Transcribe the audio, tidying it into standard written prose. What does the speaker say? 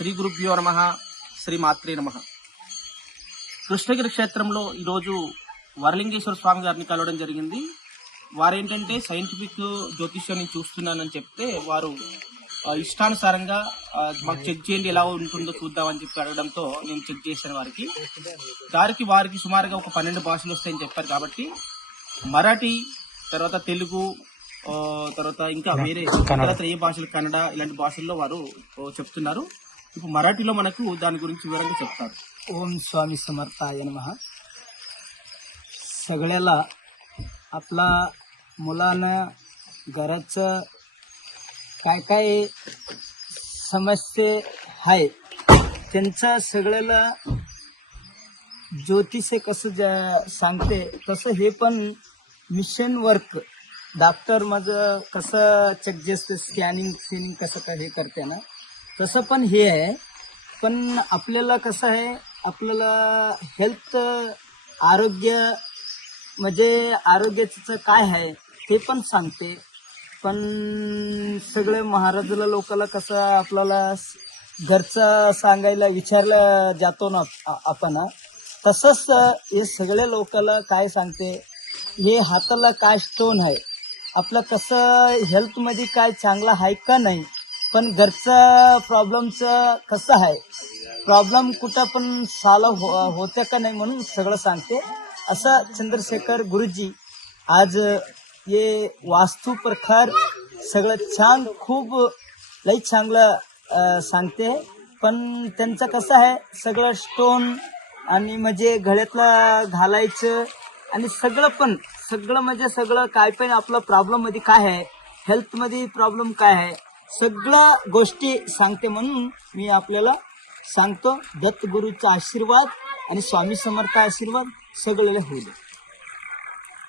శ్రీ గురుభ్యో నమః శ్రీ మాత్రే నమః. కృష్ణగిరి క్షేత్రంలో ఈరోజు వరలింగేశ్వర స్వామి గారిని కలవడం జరిగింది. వారేంటంటే సైంటిఫిక్ జ్యోతిష్యాన్ని చూస్తున్నానని చెప్తే వారు ఇష్టానుసారంగా మాకు చెక్ చేయండి ఎలా ఉంటుందో చూద్దామని చెప్పి అడగడంతో నేను చెక్ చేశాను. వారికి సుమారుగా ఒక 12 భాషలు వస్తాయని చెప్పారు. కాబట్టి మరాఠీ, తర్వాత తెలుగు, తర్వాత ఇంకా వేరే తర్వాత ఏ భాషలు, కన్నడ ఇలాంటి భాషల్లో వారు చెప్తున్నారు. ఇప్పుడు మరాఠీలో మనకు దాని గురించి विवरांनी చెప్తారు. ओम स्वामी समर्थाय नमः. सगळ्याला आपला मुलांना घराचं काय काय समस्या आहे त्यांचं सगळ्याला ज्योतिष कसं सांगते तसं हे पण मिशन वर्क डॉक्टर माझं कसं चेक जास्त स्कॅनिंग कसं काय हे करते ना तसं पण हे आहे. पण आपल्याला कसं आहे, आपल्याला हेल्थ आरोग्य म्हणजे आरोग्याचं काय आहे ते पण सांगते. पण सगळे महाराजाला लोकांना कसं आपल्याला घरचं सांगायला विचारलं जातो ना आपण, तसंच हे सगळे लोकांना काय सांगते, हे हाताला काय स्टोन आहे, आपलं कसं हेल्थमध्ये काय चांगलं आहे का नाही, पण घरचं प्रॉब्लेमचं कसं आहे, प्रॉब्लेम कुठं पण सॉल्व होते का नाही म्हणून सगळं सांगते. असं चंद्रशेखर गुरुजी आज हे वास्तू प्रकार सगळं छान खूप लई चांगलं सांगते. पण त्यांचं कसं आहे, सगळं स्टोन आणि म्हणजे गळ्यातला घालायचं आणि सगळं म्हणजे सगळं काय पण आपलं प्रॉब्लेममध्ये काय आहे, हेल्थमध्ये प्रॉब्लेम काय आहे, सगळ्या गोष्टी सांगते. म्हणून मी आपल्याला सांगतो, दत्तगुरूचा आशीर्वाद आणि स्वामी समर्थ आशीर्वाद सगळ्याला होऊ दे.